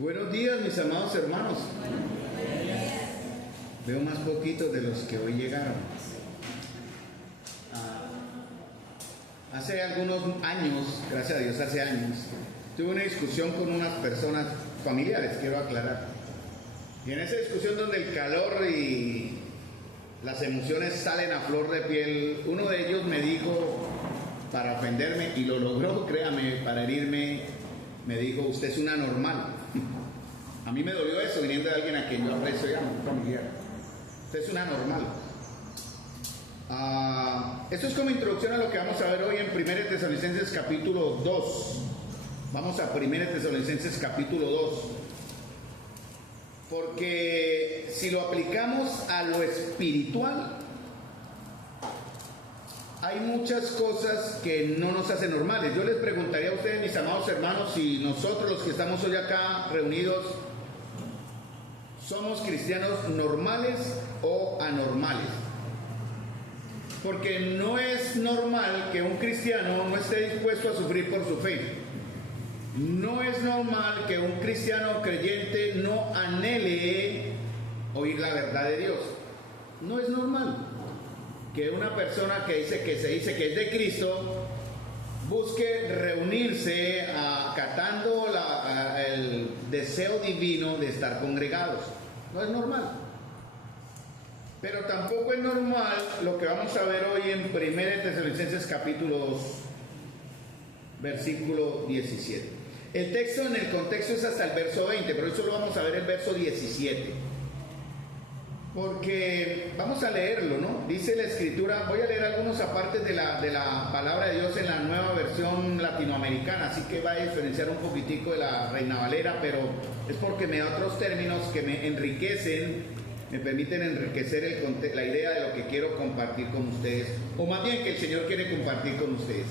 Buenos días, mis amados hermanos. Veo más poquitos de los que hoy llegaron. Hace algunos años, gracias a Dios, hace años, tuve una discusión con unas personas familiares, quiero aclarar. Y en esa discusión donde el calor y las emociones salen a flor de piel, uno de ellos me dijo, para ofenderme, y lo logró, créame, para herirme, me dijo: usted es una normal. A mí me dolió eso, viniendo de alguien a quien yo aprecio, ya, un familiar. Usted es una normal. Esto es como introducción a lo que vamos a ver hoy en 1 Tesalonicenses capítulo 2. Vamos a 1 Tesalonicenses capítulo 2. Porque si lo aplicamos a lo espiritual, hay muchas cosas que no nos hacen normales. Yo les preguntaría a ustedes, mis amados hermanos, si nosotros los que estamos hoy acá reunidos somos cristianos normales o anormales. Porque no es normal que un cristiano no esté dispuesto a sufrir por su fe. No es normal que un cristiano creyente no anhele oír la verdad de Dios. No es normal que una persona que se dice que es de Cristo busque reunirse acatando el deseo divino de estar congregados. No es normal. Pero tampoco es normal lo que vamos a ver hoy en 1 Tesalonicenses capítulo 2, versículo 17. El texto en el contexto es hasta el verso 20, pero hoy solo vamos a ver el verso 17. Porque vamos a leerlo, ¿no? Dice la escritura, voy a leer algunos apartes de la palabra de Dios en la nueva versión latinoamericana, así que va a diferenciar un poquitico de la Reina Valera, pero es porque me da otros términos que me enriquecen, me permiten enriquecer la idea de lo que quiero compartir con ustedes, o más bien que el Señor quiere compartir con ustedes.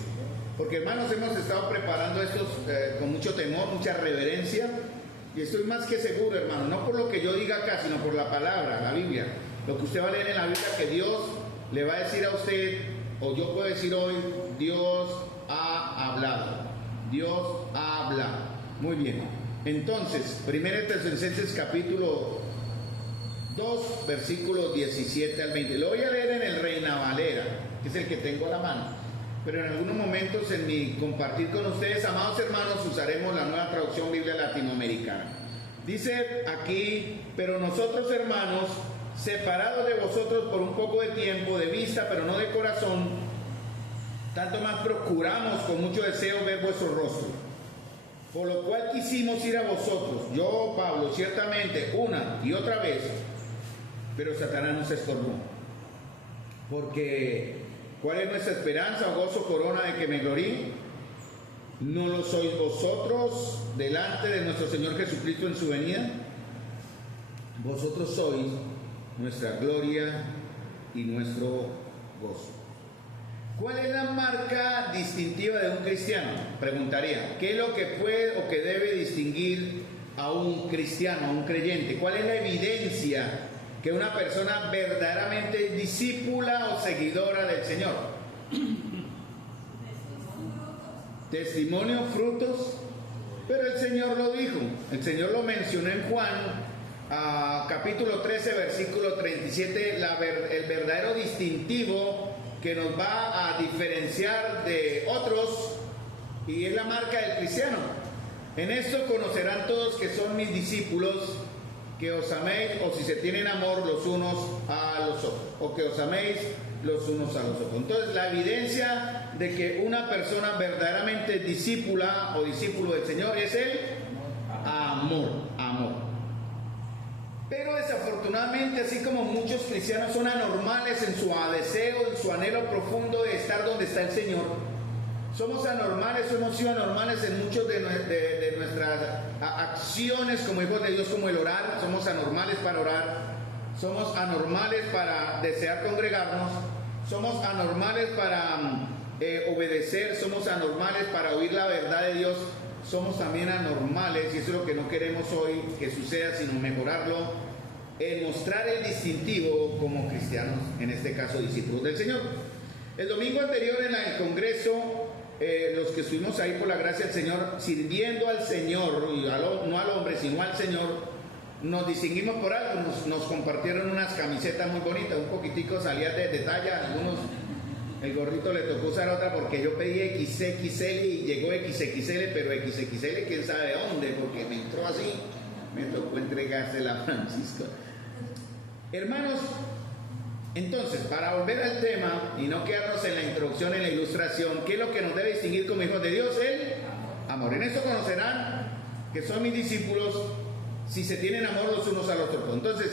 Porque, hermanos, hemos estado preparando estos con mucho temor, mucha reverencia, y estoy más que seguro, hermano, no por lo que yo diga acá, sino por la palabra, la Biblia. Lo que usted va a leer en la Biblia, que Dios le va a decir a usted, o yo puedo decir hoy: Dios ha hablado. Dios ha hablado. Muy bien. Entonces, 1 Tesalonicenses capítulo 2, versículos 17 al 20. Lo voy a leer en el Reina Valera, que es el que tengo a la mano. Pero en algunos momentos en mi compartir con ustedes, amados hermanos, usaremos la nueva traducción Biblia latinoamericana. Dice aquí: pero nosotros, hermanos, separados de vosotros por un poco de tiempo, de vista, pero no de corazón, tanto más procuramos con mucho deseo ver vuestro rostro. Por lo cual quisimos ir a vosotros, yo, Pablo, ciertamente, una y otra vez, pero Satanás nos estorbó. Porque ¿cuál es nuestra esperanza o gozo, corona de que me gloríe? ¿No lo sois vosotros delante de nuestro Señor Jesucristo en su venida? Vosotros sois nuestra gloria y nuestro gozo. ¿Cuál es la marca distintiva de un cristiano? Preguntaría. ¿Qué es lo que puede o que debe distinguir a un cristiano, a un creyente? ¿Cuál es la evidencia que una persona verdaderamente discípula o seguidora del Señor? Testimonio, frutos. Pero el Señor lo dijo, el Señor lo mencionó en Juan capítulo 13, versículo 37, el verdadero distintivo que nos va a diferenciar de otros, y es la marca del cristiano. En esto conocerán todos que son mis discípulos, que os améis, o si se tienen amor los unos a los otros, o que os améis los unos a los otros. Entonces, la evidencia de que una persona verdaderamente discípula o discípulo del Señor es el amor. Pero desafortunadamente, así como muchos cristianos son anormales en su deseo, en su anhelo profundo de estar donde está el Señor, somos anormales, hemos sido anormales en muchas de nuestras acciones como hijos de Dios, como el orar. Somos anormales para orar, somos anormales para desear congregarnos, somos anormales para obedecer, somos anormales para oír la verdad de Dios, somos también anormales, y eso es lo que no queremos hoy que suceda, sino mejorarlo, en mostrar el distintivo como cristianos, en este caso discípulos del Señor. El domingo anterior en el Congreso los que estuvimos ahí por la gracia del Señor, sirviendo al Señor, y no al hombre, sino al Señor, nos distinguimos por algo, nos compartieron unas camisetas muy bonitas, un poquitico salía de talla, algunos, el gorrito le tocó usar otra porque yo pedí XXL y llegó XXL, pero XXL quién sabe dónde, porque me entró así, me tocó entregársela a Francisco. Hermanos, entonces, para volver al tema y no quedarnos en la introducción, en la ilustración, ¿qué es lo que nos debe distinguir como hijos de Dios? El amor. En esto conocerán que son mis discípulos si se tienen amor los unos a los otros. Entonces,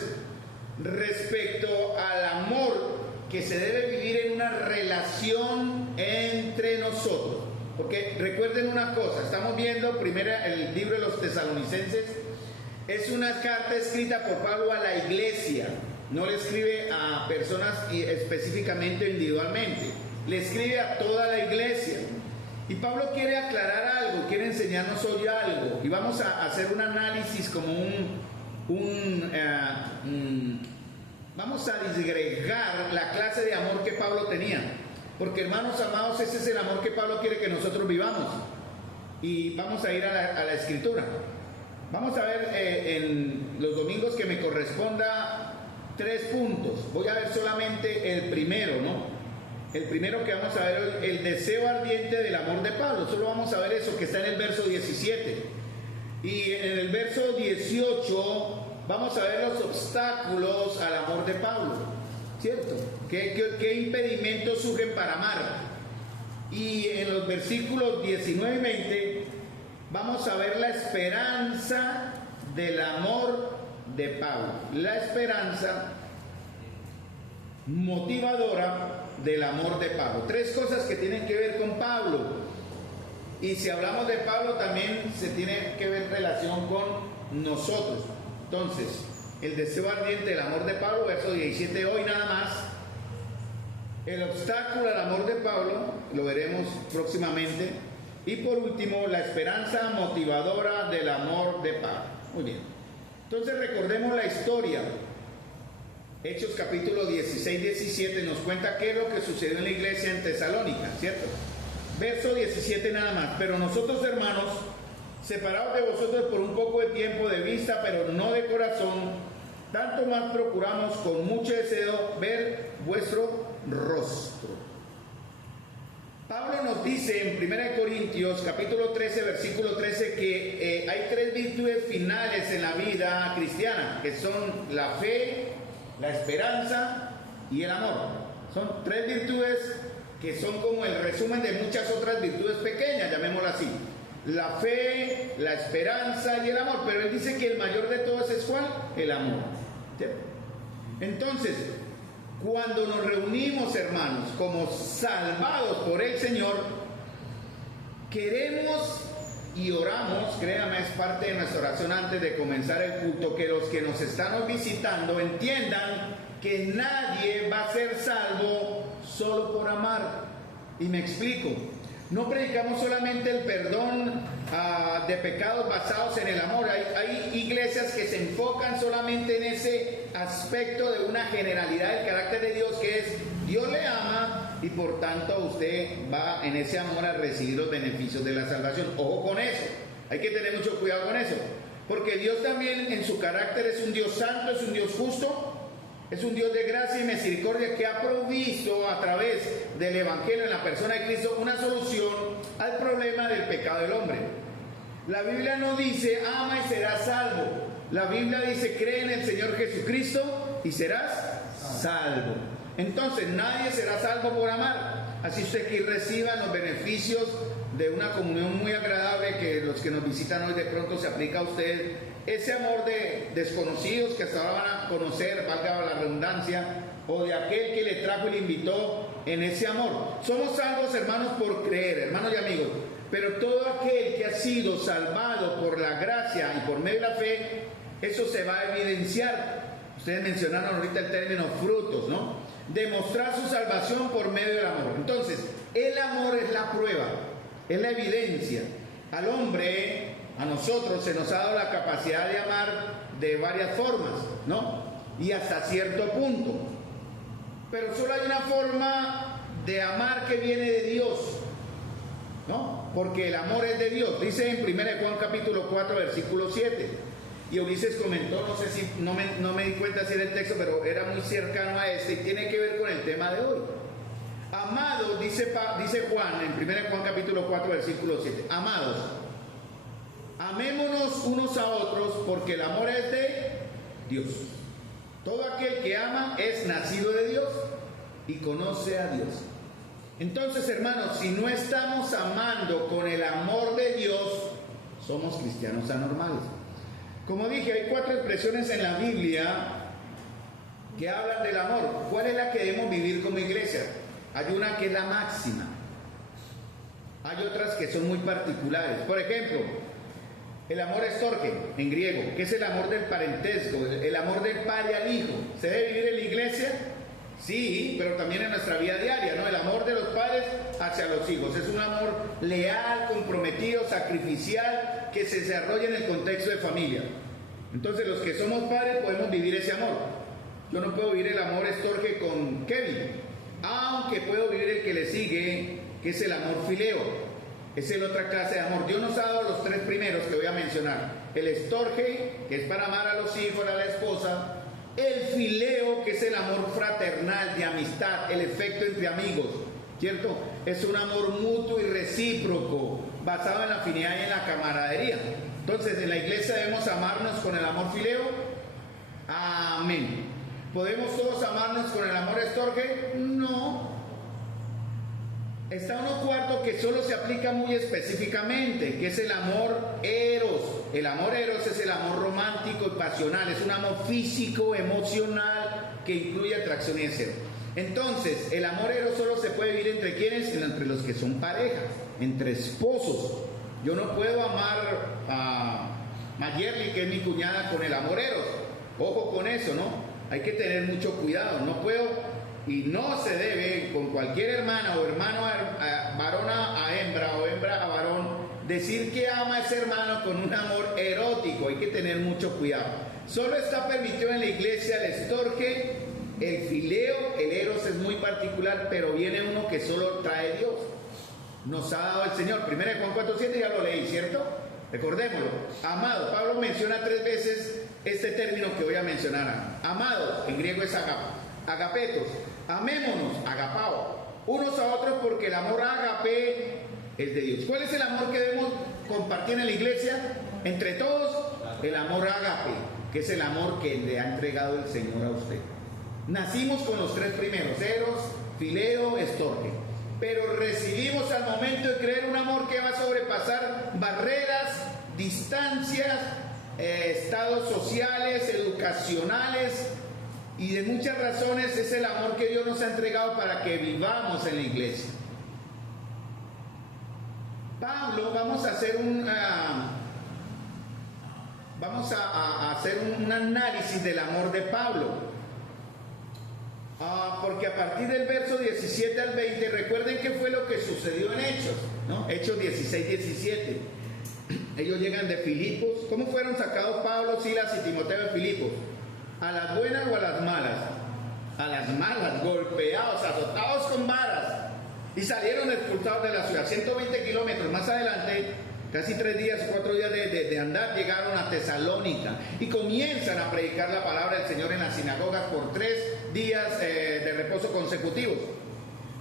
respecto al amor que se debe vivir en una relación entre nosotros, porque recuerden una cosa, estamos viendo primero el libro de los Tesalonicenses, es una carta escrita por Pablo a la iglesia. No le escribe a personas específicamente, individualmente, le escribe a toda la iglesia. Y Pablo quiere aclarar algo, quiere enseñarnos hoy algo. Y vamos a hacer un análisis como vamos a disgregar la clase de amor que Pablo tenía. Porque hermanos amados, ese es el amor que Pablo quiere que nosotros vivamos. Y vamos a ir a la escritura. Vamos a ver en los domingos que me corresponda 3 puntos. Voy a ver solamente el primero, ¿no? El primero que vamos a ver, el deseo ardiente del amor de Pablo. Solo vamos a ver eso que está en el verso 17. Y en el verso 18 vamos a ver los obstáculos al amor de Pablo, ¿cierto? ¿Qué impedimentos surgen para amar? Y en los versículos 19 y 20 vamos a ver la esperanza del amor de Pablo, la esperanza motivadora del amor de Pablo. 3 cosas que tienen que ver con Pablo. Y si hablamos de Pablo también se tiene que ver relación con nosotros. Entonces, el deseo ardiente del amor de Pablo, verso 17, hoy nada más. El obstáculo al amor de Pablo, lo veremos próximamente. Y por último, la esperanza motivadora del amor de Pablo. Muy bien. Entonces recordemos la historia. Hechos capítulo 16-17 nos cuenta qué es lo que sucedió en la iglesia en Tesalónica, ¿cierto? Verso 17 nada más. Pero nosotros, hermanos, separados de vosotros por un poco de tiempo de vista, pero no de corazón, tanto más procuramos con mucho deseo ver vuestro rostro. Pablo nos dice en 1 Corintios capítulo 13 versículo 13 que hay 3 virtudes finales en la vida cristiana, que son la fe, la esperanza y el amor. Son 3 virtudes que son como el resumen de muchas otras virtudes pequeñas, llamémoslo así. La fe, la esperanza y el amor, pero él dice que el mayor de todos es ¿cuál? El amor. ¿Sí? Entonces, cuando nos reunimos, hermanos, como salvados por el Señor, queremos y oramos, créame, es parte de nuestra oración antes de comenzar el culto, que los que nos están visitando entiendan que nadie va a ser salvo solo por amar. Y me explico. No predicamos solamente el perdón de pecados basados en el amor. Hay iglesias que se enfocan solamente en ese aspecto de una generalidad del carácter de Dios, que es Dios le ama y por tanto usted va en ese amor a recibir los beneficios de la salvación. Ojo con eso, hay que tener mucho cuidado con eso, porque Dios también en su carácter es un Dios santo, es un Dios justo, es un Dios de gracia y misericordia que ha provisto a través del Evangelio en la persona de Cristo una solución al problema del pecado del hombre. La Biblia no dice ama y serás salvo. La Biblia dice cree en el Señor Jesucristo y serás salvo. Entonces nadie será salvo por amar. Así usted que reciba los beneficios de una comunión muy agradable que los que nos visitan hoy de pronto se aplica a usted. Ese amor de desconocidos que hasta ahora van a conocer, valga la redundancia, o de aquel que le trajo y le invitó en ese amor. Somos salvos, hermanos, por creer, hermanos y amigos, pero todo aquel que ha sido salvado por la gracia y por medio de la fe, eso se va a evidenciar. Ustedes mencionaron ahorita el término frutos, ¿no? Demostrar su salvación por medio del amor. Entonces, el amor es la prueba, es la evidencia. Al hombre, a nosotros se nos ha dado la capacidad de amar de varias formas, ¿no? Y hasta cierto punto. Pero solo hay una forma de amar que viene de Dios. ¿no? Porque el amor es de Dios. Dice en 1 Juan capítulo 4, versículo 7. Y Ulises comentó, no sé si, no me di cuenta si era el texto, pero era muy cercano a este y tiene que ver con el tema de hoy. Amados, dice Juan en 1 Juan capítulo 4, versículo 7. Amados, amémonos unos a otros porque el amor es de Dios. Todo aquel que ama es nacido de Dios y conoce a Dios. Entonces, hermanos, si no estamos amando con el amor de Dios, somos cristianos anormales. Como dije, hay 4 expresiones en la Biblia que hablan del amor. ¿Cuál es la que debemos vivir como iglesia? Hay una que es la máxima. Hay otras que son muy particulares. Por ejemplo, el amor estorge, en griego, que es el amor del parentesco, el amor del padre al hijo. ¿Se debe vivir en la iglesia? Sí, pero también en nuestra vida diaria, ¿no? El amor de los padres hacia los hijos. Es un amor leal, comprometido, sacrificial, que se desarrolla en el contexto de familia. Entonces, los que somos padres podemos vivir ese amor. Yo no puedo vivir el amor estorge con Kevin, aunque puedo vivir el que le sigue, que es el amor fileo. Es la otra clase de amor. Dios nos ha dado los 3 primeros que voy a mencionar. El estorge, que es para amar a los hijos, a la esposa. El fileo, que es el amor fraternal, de amistad, el efecto entre amigos, ¿cierto? Es un amor mutuo y recíproco, basado en la afinidad y en la camaradería. Entonces, en la iglesia debemos amarnos con el amor fileo. Amén. ¿Podemos todos amarnos con el amor estorge? No. Está uno cuarto que solo se aplica muy específicamente, que es el amor eros. El amor eros es el amor romántico y pasional, es un amor físico, emocional, que incluye atracción y deseo. Entonces, el amor eros solo se puede vivir entre quienes, entre los que son parejas, entre esposos. Yo no puedo amar a Mayerly, que es mi cuñada, con el amor eros. Ojo con eso, ¿no? Hay que tener mucho cuidado. No puedo... Y no se debe con cualquier hermana o hermano varón a hembra o hembra a varón decir que ama a ese hermano con un amor erótico. Hay que tener mucho cuidado. Solo está permitido en la iglesia el estorge, el fileo, el eros es muy particular, pero viene uno que solo trae Dios. Nos ha dado el Señor. 1 Juan 4:7 ya lo leí, ¿cierto? Recordémoslo. Amado, Pablo menciona 3 veces este término que voy a mencionar. Amado, en griego es agapetos. Amémonos, agapao, unos a otros porque el amor agape es de Dios. ¿Cuál es el amor que debemos compartir en la iglesia? Entre todos, el amor agape, que es el amor que le ha entregado el Señor a usted. Nacimos con los 3 primeros, eros, fileo, estorge. Pero recibimos al momento de creer un amor que va a sobrepasar barreras, distancias, estados sociales, educacionales, y de muchas razones es el amor que Dios nos ha entregado para que vivamos en la iglesia. Pablo, vamos a hacer un análisis del amor de Pablo. Porque a partir del verso 17 al 20, recuerden qué fue lo que sucedió en Hechos, ¿no? Hechos 16-17. Ellos llegan de Filipos. ¿Cómo fueron sacados Pablo, Silas y Timoteo de Filipos? ¿A las buenas o a las malas? A las malas, golpeados, azotados con varas. Y salieron expulsados de la ciudad. 120 kilómetros más adelante, casi 3 días, 4 días de andar, llegaron a Tesalónica. Y comienzan a predicar la palabra del Señor en las sinagogas por 3 días de reposo consecutivos.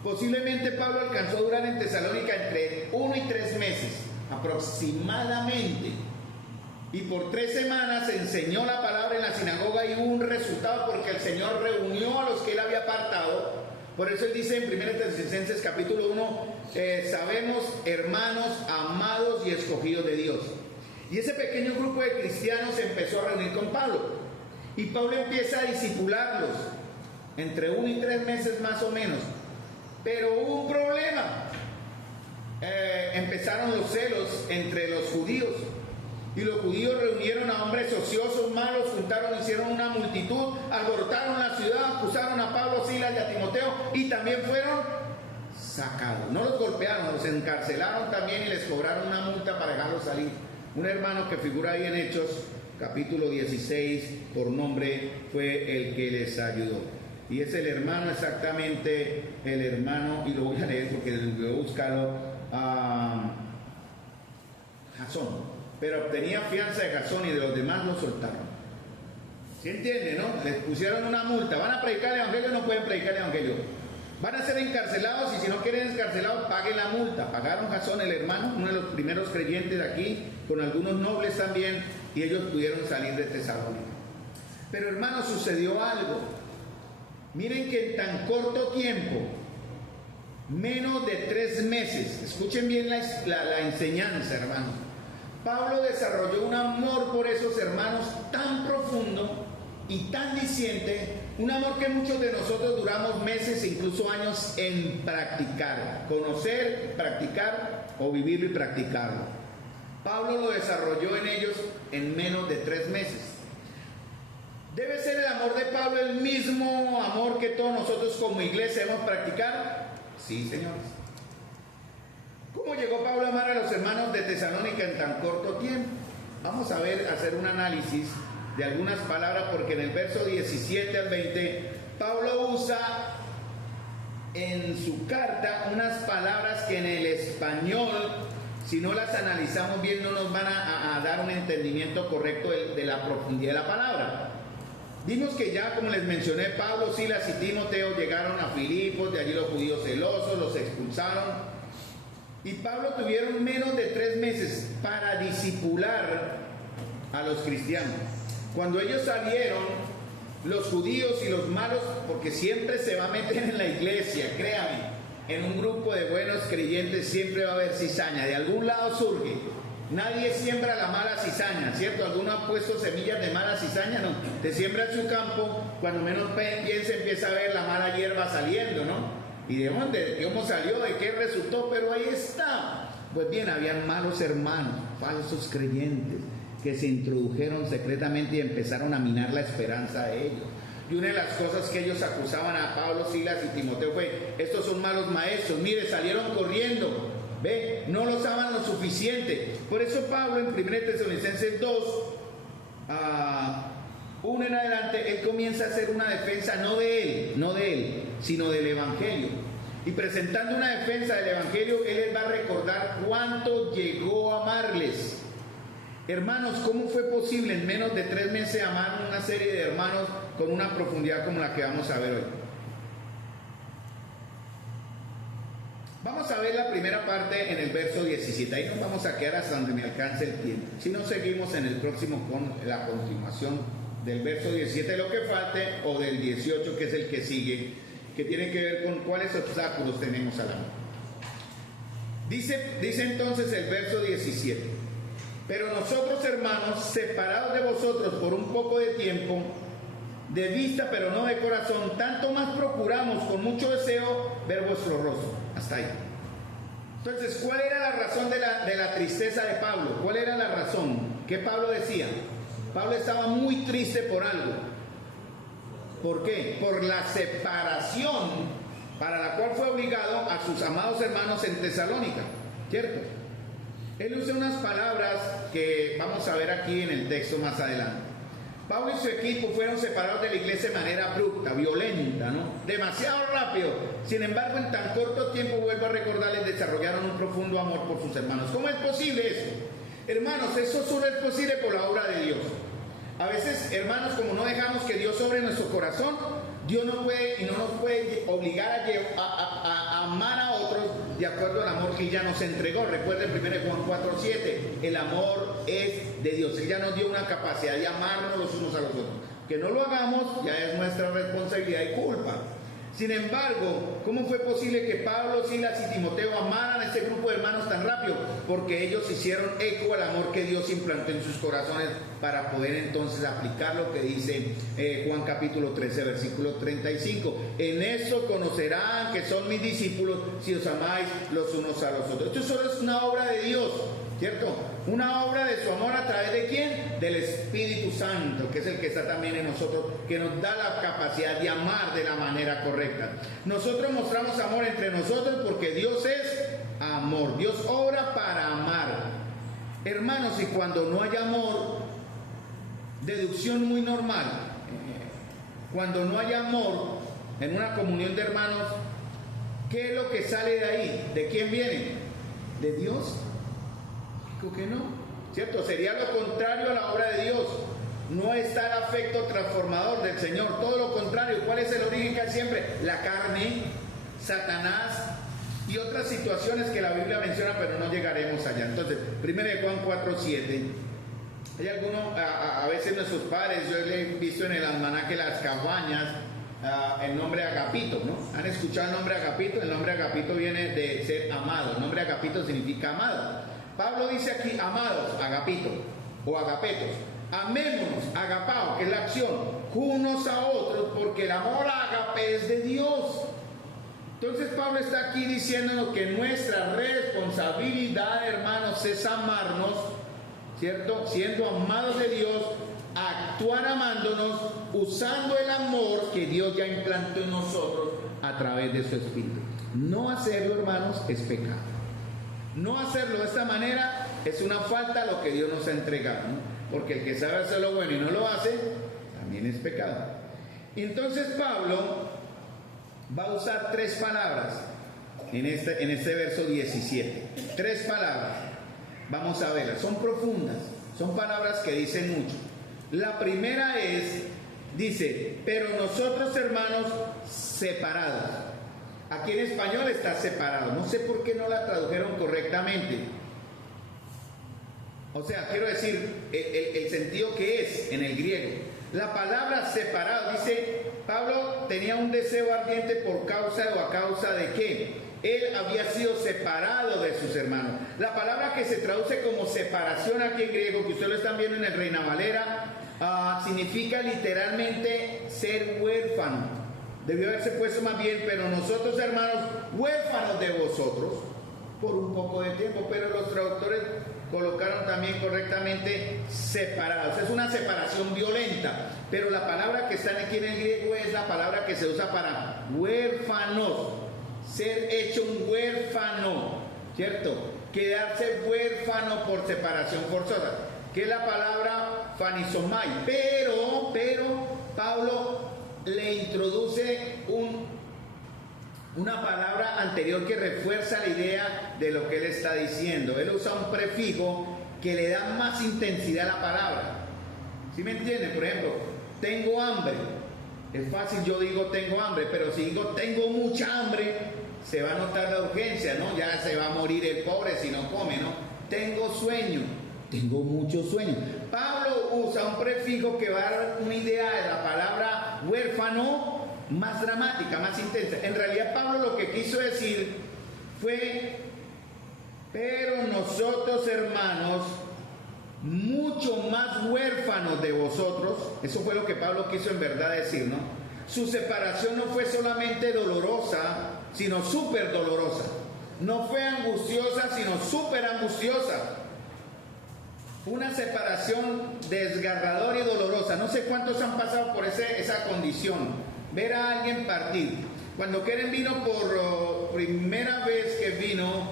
Posiblemente Pablo alcanzó a durar en Tesalónica entre 1 y 3 meses, aproximadamente. Y por 3 semanas enseñó la palabra en la sinagoga y hubo un resultado porque el Señor reunió a los que Él había apartado. Por eso Él dice en 1 Tesalonicenses capítulo 1, sabemos, hermanos, amados y escogidos de Dios. Y ese pequeño grupo de cristianos se empezó a reunir con Pablo. Y Pablo empieza a discipularlos entre 1 y 3 meses más o menos. Pero hubo un problema. Empezaron los celos entre los judíos. Y los judíos reunieron a hombres ociosos, malos, juntaron, hicieron una multitud, alborotaron la ciudad, acusaron a Pablo, Silas y a Timoteo y también fueron sacados. No los golpearon, los encarcelaron también y les cobraron una multa para dejarlos salir. Un hermano que figura ahí en Hechos, capítulo 16, por nombre, fue el que les ayudó. Y es el hermano exactamente, el hermano, y lo voy a leer porque lo voy a buscarlo, a Jasón, pero obtenía fianza de Jasón y de los demás lo soltaron. ¿Sí entiende, no? Les pusieron una multa. Van a predicar el evangelio, no pueden predicar el evangelio. Van a ser encarcelados y si no quieren encarcelados, paguen la multa. Pagaron Jasón, el hermano, uno de los primeros creyentes de aquí, con algunos nobles también, y ellos pudieron salir de Tesalónica. Pero hermanos, sucedió algo. Miren que en tan corto tiempo, menos de 3 meses, escuchen bien la enseñanza, hermanos. Pablo desarrolló un amor por esos hermanos tan profundo y tan diciente, un amor que muchos de nosotros duramos meses e incluso años en practicar, conocer, practicar o vivirlo y practicarlo. Pablo lo desarrolló en ellos en menos de 3 meses. ¿Debe ser el amor de Pablo el mismo amor que todos nosotros como iglesia debemos practicar? Sí, señores. ¿Cómo llegó Pablo a amar a los hermanos de Tesalónica en tan corto tiempo? Vamos a ver, hacer un análisis de algunas palabras, porque en el verso 17 al 20, Pablo usa en su carta unas palabras que en el español, si no las analizamos bien, no nos van a dar un entendimiento correcto de la profundidad de la palabra. Vimos que ya, como les mencioné, Pablo, Silas y Timoteo llegaron a Filipos, de allí los judíos celosos, los expulsaron. Y Pablo tuvieron menos de 3 meses para discipular a los cristianos. Cuando ellos salieron, los judíos y los malos, porque siempre se va a meter en la iglesia, créame, en un grupo de buenos creyentes siempre va a haber cizaña, de algún lado surge. Nadie siembra la mala cizaña, ¿cierto? ¿Alguno ha puesto semillas de mala cizaña? No, te siembra en su campo, cuando menos piensa empieza a ver la mala hierba saliendo, ¿no? ¿Y de dónde? ¿De cómo salió? ¿De qué resultó? Pero ahí está. Pues bien, habían malos hermanos, falsos creyentes, que se introdujeron secretamente y empezaron a minar la esperanza de ellos. Y una de las cosas que ellos acusaban a Pablo, Silas y Timoteo fue: estos son malos maestros, mire, salieron corriendo, ve, no los aman lo suficiente. Por eso Pablo en 1 Tesalonicenses 2, 1 en adelante, él comienza a hacer una defensa no de él, sino del evangelio. Y presentando una defensa del evangelio, él les va a recordar cuánto llegó a amarles. Hermanos, ¿cómo fue posible en menos de 3 meses amar a una serie de hermanos con una profundidad como la que vamos a ver hoy? Vamos a ver la primera parte en el verso 17. Ahí nos vamos a quedar hasta donde me alcance el tiempo. Si no, seguimos en el próximo con la continuación del verso 17, lo que falte, o del 18, que es el que sigue, que tiene que ver con cuáles obstáculos tenemos al amor. Dice entonces el verso 17: pero nosotros, hermanos, separados de vosotros por un poco de tiempo, de vista pero no de corazón, tanto más procuramos con mucho deseo ver vuestro rostro. Hasta ahí. Entonces, ¿cuál era la razón de la tristeza de Pablo? ¿Cuál era la razón? ¿Qué Pablo decía? Pablo estaba muy triste por algo. ¿Por qué? Por la separación para la cual fue obligado a sus amados hermanos en Tesalónica, ¿cierto? Él usa unas palabras que vamos a ver aquí en el texto más adelante. Pablo y su equipo fueron separados de la iglesia de manera abrupta, violenta, ¿no? Demasiado rápido. Sin embargo, en tan corto tiempo, vuelvo a recordarles, desarrollaron un profundo amor por sus hermanos. ¿Cómo es posible eso? Hermanos, eso solo es posible por la obra de Dios. A veces, hermanos, como no dejamos que Dios sobre nuestro corazón, Dios no puede y no nos puede obligar a amar a otros de acuerdo al amor que ya nos entregó. Recuerden 1 Juan 4:7, el amor es de Dios. Él ya nos dio una capacidad de amarnos los unos a los otros. Que no lo hagamos ya es nuestra responsabilidad y culpa. Sin embargo, ¿cómo fue posible que Pablo, Silas y Timoteo amaran a este grupo de hermanos tan rápido? Porque ellos hicieron eco al amor que Dios implantó en sus corazones para poder entonces aplicar lo que dice Juan capítulo 13, versículo 35. En esto conocerán que son mis discípulos si os amáis los unos a los otros. Esto solo es una obra de Dios, ¿cierto? Una obra de su amor a través de ¿quién? Del Espíritu Santo, que es el que está también en nosotros, que nos da la capacidad de amar de la manera correcta. Nosotros mostramos amor entre nosotros porque Dios es amor. Dios obra para amar. Hermanos, y cuando no hay amor, deducción muy normal, cuando no hay amor en una comunión de hermanos, ¿qué es lo que sale de ahí? ¿De quién viene? de Dios? Digo que no, ¿cierto? Sería lo contrario a la obra de Dios. No está el afecto transformador del Señor, todo lo contrario. ¿Cuál es el origen que hay siempre? La carne, Satanás y otras situaciones que la Biblia menciona, pero no llegaremos allá. Entonces, 1 Juan 4:7. Hay algunos, a veces nuestros padres, yo le he visto en el almanaque Las Cabañas, el nombre Agapito, ¿no? ¿Han escuchado el nombre Agapito? El nombre Agapito viene de ser amado. El nombre Agapito significa amado. Pablo dice aquí, amados, Agapito o agapetos. Amémonos, agapao, que es la acción, unos a otros, porque el amor agape es de Dios. Entonces Pablo está aquí diciéndonos que nuestra responsabilidad, hermanos, es amarnos, ¿cierto? Siendo amados de Dios, actuar amándonos, usando el amor que Dios ya implantó en nosotros a través de su Espíritu. No hacerlo, hermanos, es pecado. No hacerlo de esta manera es una falta a lo que Dios nos ha entregado, ¿no? Porque el que sabe hacer lo bueno y no lo hace, también es pecado. Entonces Pablo va a usar tres palabras en este verso 17. Tres palabras. Vamos a verlas. Son profundas. Son palabras que dicen mucho. La primera dice, pero nosotros, hermanos, separados. Aquí en español está separado. No sé por qué no la tradujeron correctamente. O sea, quiero decir, el sentido que es en el griego. La palabra separado, dice, Pablo tenía un deseo ardiente por causa o a causa de qué. Él había sido separado de sus hermanos. La palabra que se traduce como separación aquí en griego, que ustedes lo están viendo en el Reina Valera, significa literalmente ser huérfano. Debió haberse puesto más bien, pero nosotros, hermanos, huérfanos de vosotros, por un poco de tiempo, pero los traductores colocaron también correctamente separados. Es una separación violenta, pero la palabra que está aquí en el griego es la palabra que se usa para huérfanos, ser hecho un huérfano, ¿cierto? Quedarse huérfano por separación forzosa, que es la palabra fanisomai, pero Pablo le introduce una palabra anterior que refuerza la idea de lo que él está diciendo. Él usa un prefijo que le da más intensidad a la palabra. ¿Sí me entienden? Por ejemplo, tengo hambre. Es fácil, yo digo tengo hambre, pero si digo tengo mucha hambre, se va a notar la urgencia, ¿no? Ya se va a morir el pobre si no come, ¿no? Tengo sueño. Tengo mucho sueño. Pablo usa un prefijo que va a dar una idea de la palabra huérfano más dramática, más intensa. En realidad Pablo lo que quiso decir fue, pero nosotros, hermanos, mucho más huérfanos de vosotros. Eso fue lo que Pablo quiso en verdad decir, ¿no? Su separación no fue solamente dolorosa, sino súper dolorosa. No fue angustiosa, sino súper angustiosa. Una separación desgarradora y dolorosa. No sé cuántos han pasado por esa condición. Ver a alguien partir. Cuando Keren vino por primera vez que vino,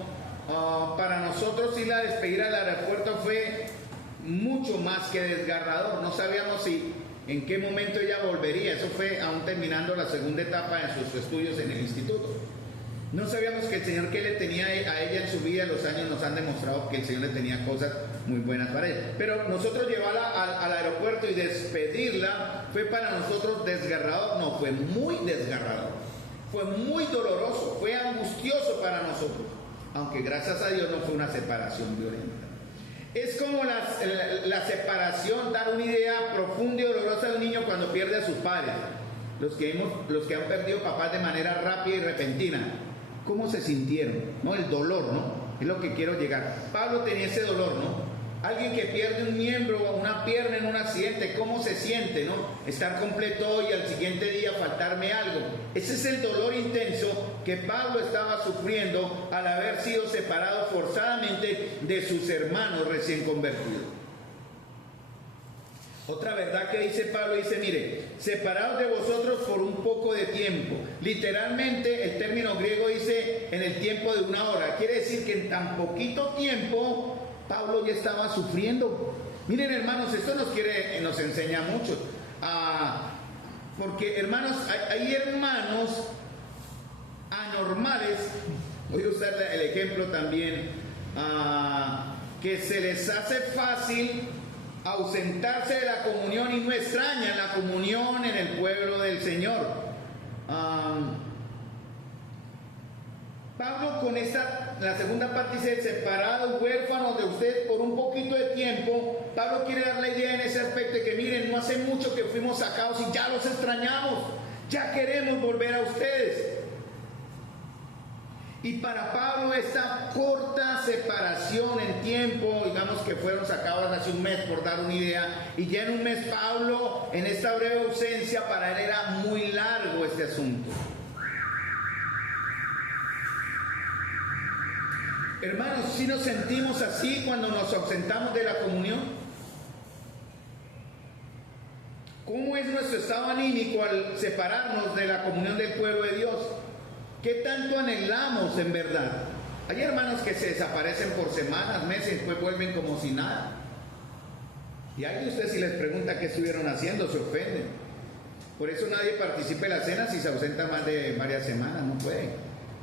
para nosotros ir a despedir al aeropuerto fue mucho más que desgarrador. No sabíamos en qué momento ella volvería. Eso fue aún terminando la segunda etapa en sus estudios en el instituto. No sabíamos que el Señor que le tenía a ella en su vida, los años nos han demostrado que el Señor le tenía cosas muy buenas para ella. Pero nosotros llevarla al aeropuerto y despedirla fue para nosotros desgarrador. No, fue muy desgarrador. Fue muy doloroso, fue angustioso para nosotros. Aunque gracias a Dios no fue una separación violenta. Es como la separación, dar una idea profunda y dolorosa de un niño cuando pierde a sus padres. Los que han perdido papás de manera rápida y repentina. ¿Cómo se sintieron? ¿No? El dolor, ¿no? Es lo que quiero llegar. Pablo tenía ese dolor, ¿no? Alguien que pierde un miembro o una pierna en un accidente, ¿cómo se siente, no? Estar completo hoy y al siguiente día faltarme algo. Ese es el dolor intenso que Pablo estaba sufriendo al haber sido separado forzadamente de sus hermanos recién convertidos. Otra verdad que dice Pablo, dice, mire, separados de vosotros por un poco de tiempo. Literalmente el término griego dice en el tiempo de una hora. Quiere decir que en tan poquito tiempo Pablo ya estaba sufriendo. Miren, hermanos, esto nos enseña mucho. Porque, hermanos, hay hermanos anormales. Voy a usar el ejemplo también que se les hace fácil ausentarse de la comunión y no extrañan la comunión en el pueblo del Señor. Pablo con la segunda parte dice, separados, huérfanos de ustedes por un poquito de tiempo. Pablo quiere dar la idea en ese aspecto de que miren, no hace mucho que fuimos sacados y ya los extrañamos, ya queremos volver a ustedes. Y para Pablo esta corta separación en tiempo, digamos que fueron sacados hace un mes por dar una idea, y ya en un mes Pablo, en esta breve ausencia, para él era muy largo este asunto. Hermanos, ¿sí nos sentimos así cuando nos ausentamos de la comunión? ¿Cómo es nuestro estado anímico al separarnos de la comunión del pueblo de Dios? ¿Qué tanto anhelamos en verdad? Hay hermanos que se desaparecen por semanas, meses, y después vuelven como si nada. Y hay de ustedes, si les pregunta qué estuvieron haciendo, se ofenden. Por eso nadie participa en la cena si se ausenta más de varias semanas, no puede.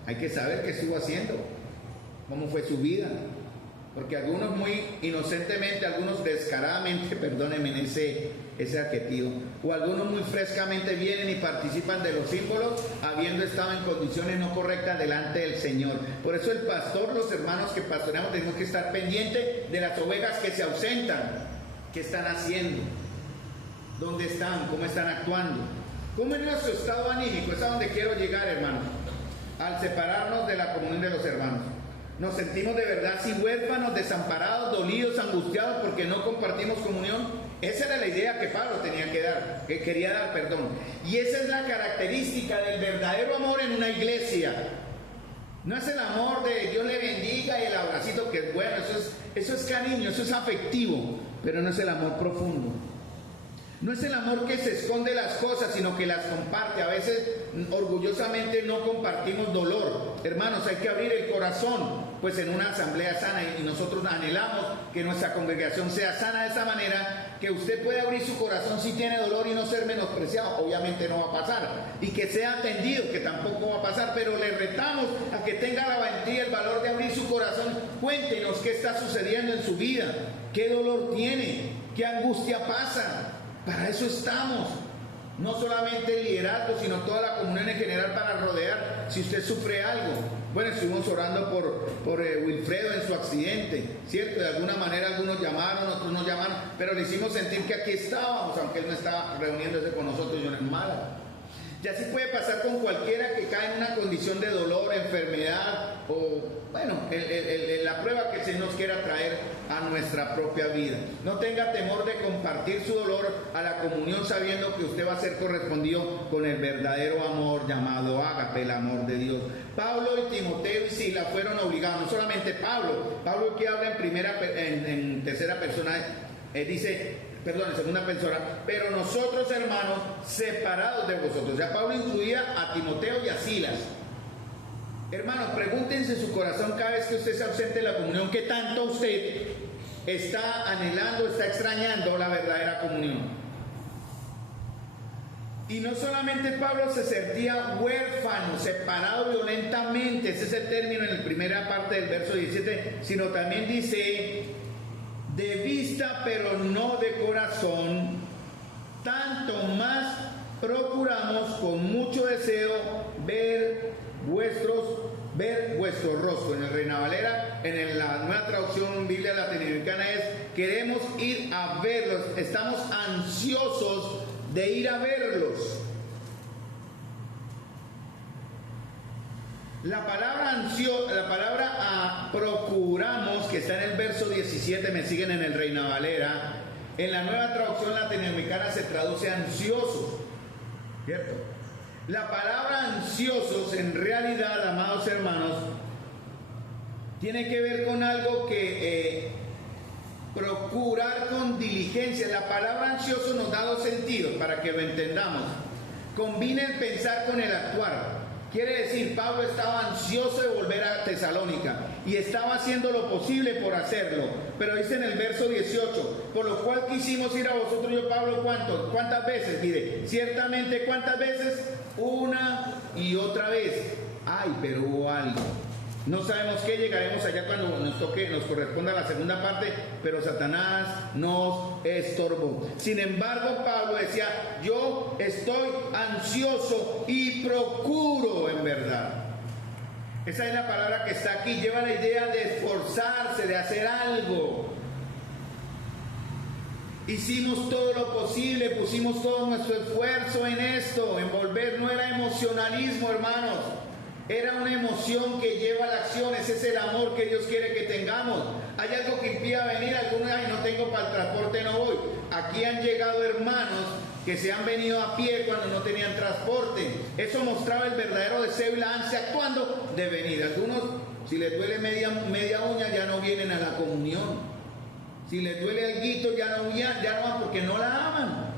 Hay que saber qué estuvo haciendo, cómo fue su vida. Porque algunos muy inocentemente, algunos descaradamente, perdónenme en ese adjetivo, o algunos muy frescamente vienen y participan de los símbolos habiendo estado en condiciones no correctas delante del Señor. Por eso el pastor, los hermanos que pastoreamos, tenemos que estar pendientes de las ovejas que se ausentan. ¿Qué están haciendo? ¿Dónde están? ¿Cómo están actuando? ¿Cómo es nuestro estado anímico? Es a donde quiero llegar, hermanos, al separarnos de la comunión de los hermanos. Nos sentimos de verdad así huérfanos, desamparados, dolidos, angustiados porque no compartimos comunión. Esa era la idea que Pablo quería dar. Y esa es la característica del verdadero amor en una iglesia. No es el amor de Dios le bendiga y el abracito que es bueno, eso es cariño, eso es afectivo, pero no es el amor profundo. No es el amor que se esconde las cosas, sino que las comparte. A veces orgullosamente no compartimos dolor. Hermanos, hay que abrir el corazón, pues en una asamblea sana, y nosotros anhelamos que nuestra congregación sea sana de esa manera, que usted pueda abrir su corazón si tiene dolor y no ser menospreciado. Obviamente no va a pasar. Y que sea atendido, que tampoco va a pasar, pero le retamos a que tenga la valentía y el valor de abrir su corazón. Cuéntenos qué está sucediendo en su vida, qué dolor tiene, qué angustia pasa. Para eso estamos, no solamente el liderazgo, sino toda la comunión en general para rodear si usted sufre algo. Bueno, estuvimos orando por Wilfredo en su accidente, ¿cierto? De alguna manera algunos llamaron, otros no llamaron, pero le hicimos sentir que aquí estábamos, aunque él no estaba reuniéndose con nosotros, yo no es mala. Y así puede pasar con cualquiera que cae en una condición de dolor, enfermedad o, bueno, la prueba que el Señor nos quiera traer a nuestra propia vida. No tenga temor de compartir su dolor a la comunión sabiendo que usted va a ser correspondido con el verdadero amor llamado ágape, el amor de Dios. Pablo y Timoteo y Silas fueron obligados, no solamente Pablo que habla en tercera persona, en segunda persona, pero nosotros, hermanos, separados de vosotros. Ya Pablo incluía a Timoteo y a Silas. Hermanos, pregúntense en su corazón cada vez que usted se ausente de la comunión, ¿qué tanto usted está anhelando, está extrañando la verdadera comunión? Y no solamente Pablo se sentía huérfano, separado violentamente, ese es el término en la primera parte del verso 17, sino también dice, de vista pero no de corazón, tanto más procuramos con mucho deseo ver vuestro rostro. En el Reina Valera, en la nueva traducción Biblia latinoamericana es, queremos ir a verlos, estamos ansiosos de ir a verlos. La palabra procuramos, que está en el verso 17, me siguen en el Reina Valera, en la nueva traducción latinoamericana se traduce ansiosos, ¿cierto? La palabra ansiosos en realidad, amados hermanos, tiene que ver con algo que procurar con diligencia. La palabra ansioso nos da dos sentidos para que lo entendamos. Combina el pensar con el actuar. Quiere decir, Pablo estaba ansioso de volver a Tesalónica y estaba haciendo lo posible por hacerlo. Pero dice en el verso 18, por lo cual quisimos ir a vosotros. Yo, Pablo, ¿cuántas veces? Mire, ciertamente, ¿cuántas veces? Una y otra vez. Ay, pero hubo algo. No sabemos qué, llegaremos allá cuando nos toque, nos corresponda la segunda parte, pero Satanás nos estorbó. Sin embargo, Pablo decía, yo estoy ansioso y procuro en verdad. Esa es la palabra que está aquí, lleva la idea de esforzarse, de hacer algo. Hicimos todo lo posible, pusimos todo nuestro esfuerzo en esto, en volver, no era emocionalismo, hermanos. Era una emoción que lleva a la acción, ese es el amor que Dios quiere que tengamos. Hay algo que impida venir, algunos, ay, no tengo para el transporte, no voy. Aquí han llegado hermanos que se han venido a pie cuando no tenían transporte. Eso mostraba el verdadero deseo y la ansia, ¿cuándo? De venir. Algunos, si les duele media uña, ya no vienen a la comunión. Si les duele alguito, ya no van porque no la aman.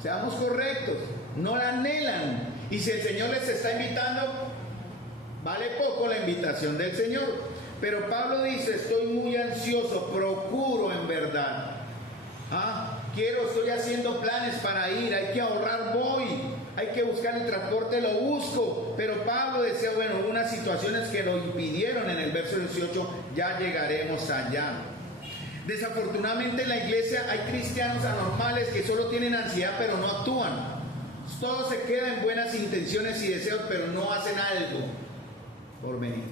Seamos correctos, no la anhelan. Y si el Señor les está invitando, vale poco la invitación del Señor. Pero Pablo dice, estoy muy ansioso, procuro en verdad. Estoy haciendo planes para ir, hay que ahorrar, voy. Hay que buscar el transporte, lo busco. Pero Pablo decía, bueno, hubo unas situaciones que lo impidieron en el verso 18, ya llegaremos allá. Desafortunadamente en la iglesia hay cristianos anormales que solo tienen ansiedad pero no actúan. Todo se queda en buenas intenciones y deseos, pero no hacen algo por venir.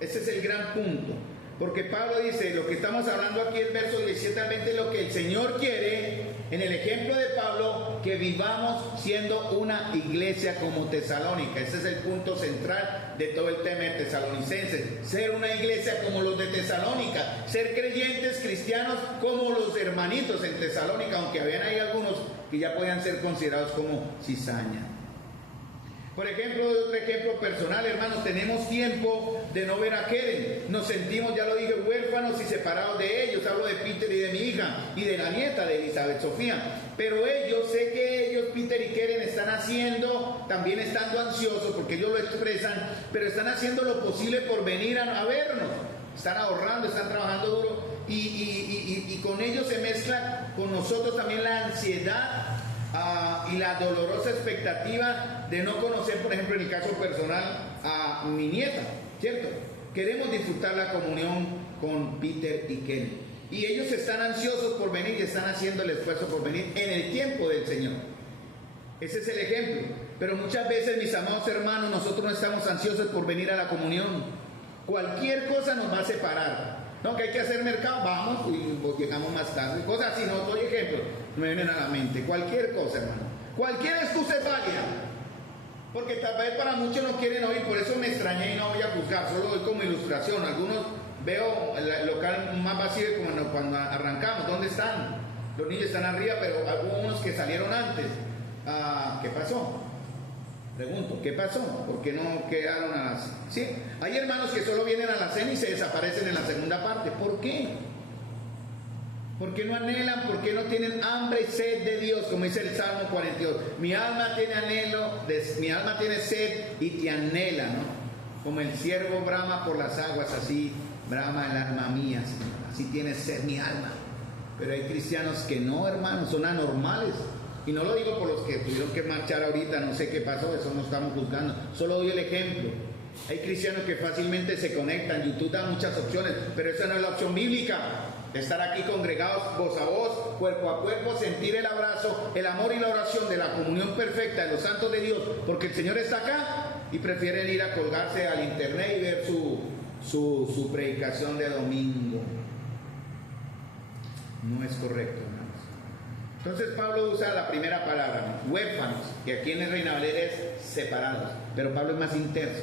Ese es el gran punto, porque Pablo dice, lo que estamos hablando aquí, el verso 17 al 20, es lo que el Señor quiere, en el ejemplo de Pablo, que vivamos siendo una iglesia como Tesalónica. Ese es el punto central de todo el tema de Tesalonicenses, ser una iglesia como los de Tesalónica, ser creyentes cristianos como los hermanitos en Tesalónica, aunque habían ahí algunos que ya podían ser considerados como cizaña. Por ejemplo, otro ejemplo personal, hermanos, tenemos tiempo de no ver a Keren. Nos sentimos, ya lo dije, huérfanos y separados de ellos. Hablo de Peter y de mi hija y de la nieta de Elizabeth Sofía. Pero sé que ellos, Peter y Keren, están haciendo, también estando ansiosos, porque ellos lo expresan, pero están haciendo lo posible por venir a vernos. Están ahorrando, están trabajando duro y con ellos se mezcla con nosotros también la ansiedad y la dolorosa expectativa de no conocer, por ejemplo, en el caso personal, a mi nieta, ¿cierto? Queremos disfrutar la comunión con Peter y Ken. Y ellos están ansiosos por venir y están haciendo el esfuerzo por venir en el tiempo del Señor. Ese es el ejemplo. Pero muchas veces, mis amados hermanos, nosotros no estamos ansiosos por venir a la comunión. Cualquier cosa nos va a separar. No, que hay que hacer mercado, vamos y llegamos más tarde. Cosas así, no doy ejemplo, me vienen a la mente. Cualquier cosa, hermano. Cualquier excusa es válida. Porque tal vez para muchos no quieren oír, por eso me extrañé y no voy a juzgar, solo doy como ilustración. Algunos veo el local más vacío como cuando arrancamos. ¿Dónde están? Los niños están arriba, pero algunos que salieron antes. ¿Qué pasó? Pregunto, ¿qué pasó? ¿Por qué no quedaron a las... Sí, hay hermanos que solo vienen a la cena y se desaparecen en la segunda parte. ¿Por qué? ¿Por qué no anhelan? ¿Por qué no tienen hambre y sed de Dios? Como dice el Salmo 42. Mi alma tiene anhelo, mi alma tiene sed y te anhela, ¿no? Como el ciervo brama por las aguas, así brama el alma mía, así tiene sed mi alma. Pero hay cristianos que no, hermanos, son anormales. Y no lo digo por los que tuvieron que marchar ahorita, no sé qué pasó, eso no estamos juzgando, solo doy el ejemplo. Hay cristianos que fácilmente se conectan, YouTube da muchas opciones, pero esa no es la opción bíblica. Estar aquí congregados voz a voz, cuerpo a cuerpo, sentir el abrazo, el amor y la oración de la comunión perfecta de los santos de Dios, porque el Señor está acá y prefieren ir a colgarse al internet y ver su predicación de domingo. No es correcto, hermanos. Entonces Pablo usa la primera palabra, huérfanos, que aquí en el Reina Valera es separados, pero Pablo es más intenso,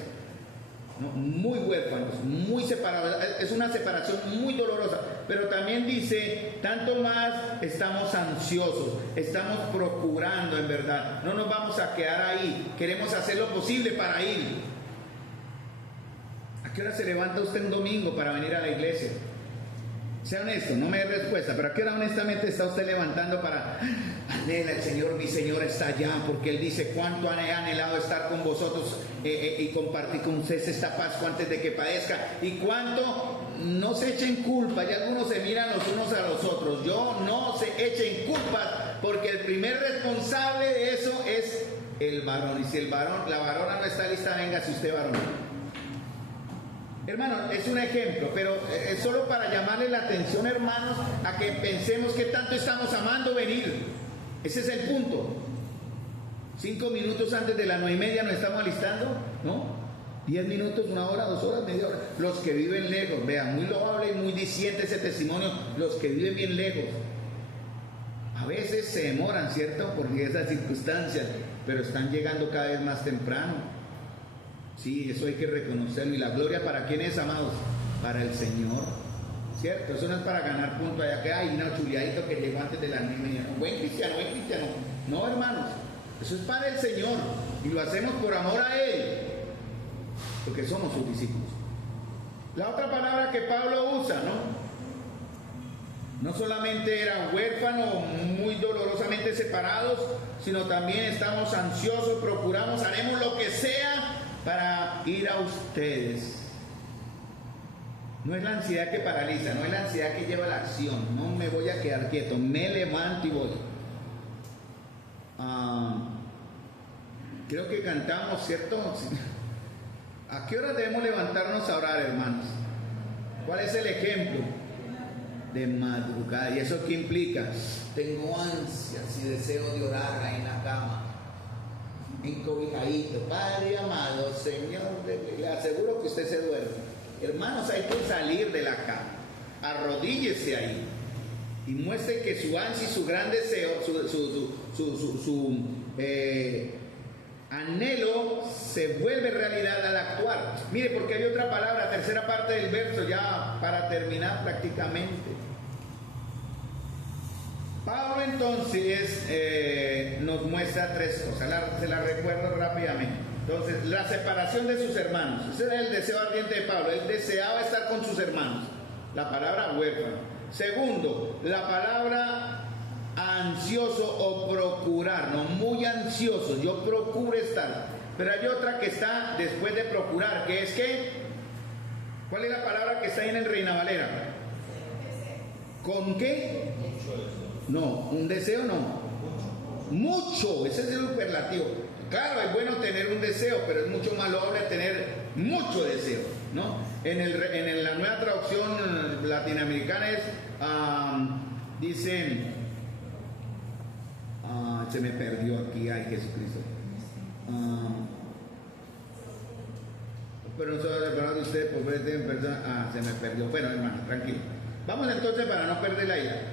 ¿no? Muy huérfanos, muy separados, es una separación muy dolorosa, pero también dice, tanto más estamos ansiosos, estamos procurando en verdad, no nos vamos a quedar ahí, queremos hacer lo posible para ir. ¿A qué hora se levanta usted un domingo para venir a la iglesia? Sea honesto, no me dé respuesta, pero ¿a qué hora honestamente está usted levantando para anhela el Señor, mi Señor está allá? Porque Él dice, cuánto han anhelado estar con vosotros y compartir con ustedes esta Pascua antes de que padezca. Y cuánto no se echen culpa, y algunos se miran los unos a los otros. No se echen culpas, porque el primer responsable de eso es el varón. Y si la varona no está lista, venga si usted varón. Hermano, es un ejemplo, pero es solo para llamarle la atención, hermanos, a que pensemos que tanto estamos amando venir. Ese es el punto. 5 minutos antes de las 9:30 nos estamos alistando, ¿no? 10 minutos, 1 hora, 2 horas, media hora. Los que viven lejos, vean, muy loable y muy diciente ese testimonio, los que viven bien lejos. A veces se demoran, ¿cierto? Por esas circunstancias, pero están llegando cada vez más temprano. Sí, eso hay que reconocerlo. ¿Y la gloria para quién es, amados? Para el Señor, ¿cierto? Eso no es para ganar puntos allá que hay una chuleadito que llegó antes de las 9:30. Buen cristiano, buen cristiano. No, hermanos, eso es para el Señor y lo hacemos por amor a Él, porque somos sus discípulos. La otra palabra que Pablo usa, no solamente eran huérfanos, muy dolorosamente separados, sino también estamos ansiosos, procuramos, haremos lo que sea para ir a ustedes. No es la ansiedad que paraliza, no es la ansiedad que lleva a la acción. No me voy a quedar quieto, me levanto y voy. Creo que cantamos, ¿cierto? ¿A qué hora debemos levantarnos a orar, hermanos? ¿Cuál es el ejemplo? De madrugada. ¿Y eso qué implica? Tengo ansias y deseo de orar ahí en la cama, encobijadito. Padre amado, Señor, le aseguro que usted se duerme. Hermanos, hay que salir de la cama, arrodíllese ahí y muestre que su ansia y su gran deseo, su anhelo se vuelve realidad al actuar. Mire, porque hay otra palabra, tercera parte del verso, ya para terminar prácticamente. Pablo entonces nos muestra 3 cosas, se las recuerdo rápidamente. Entonces, la separación de sus hermanos, ese era el deseo ardiente de Pablo, él deseaba estar con sus hermanos, la palabra huérfano. Segundo, la palabra ansioso o procurar, no, muy ansioso, yo procuro estar. Pero hay otra que está después de procurar, que es que, ¿cuál es la palabra que está ahí en el Reina Valera? ¿Con qué? No, un deseo no. Mucho, ese es el superlativo. Claro, es bueno tener un deseo, pero es mucho más loable tener mucho deseo, ¿no? En la nueva traducción latinoamericana es, dice, se me perdió aquí, ay Jesucristo. Pero no se va a recordar de usted, por en persona. Se me perdió. Bueno, hermano, tranquilo. Vamos entonces para no perder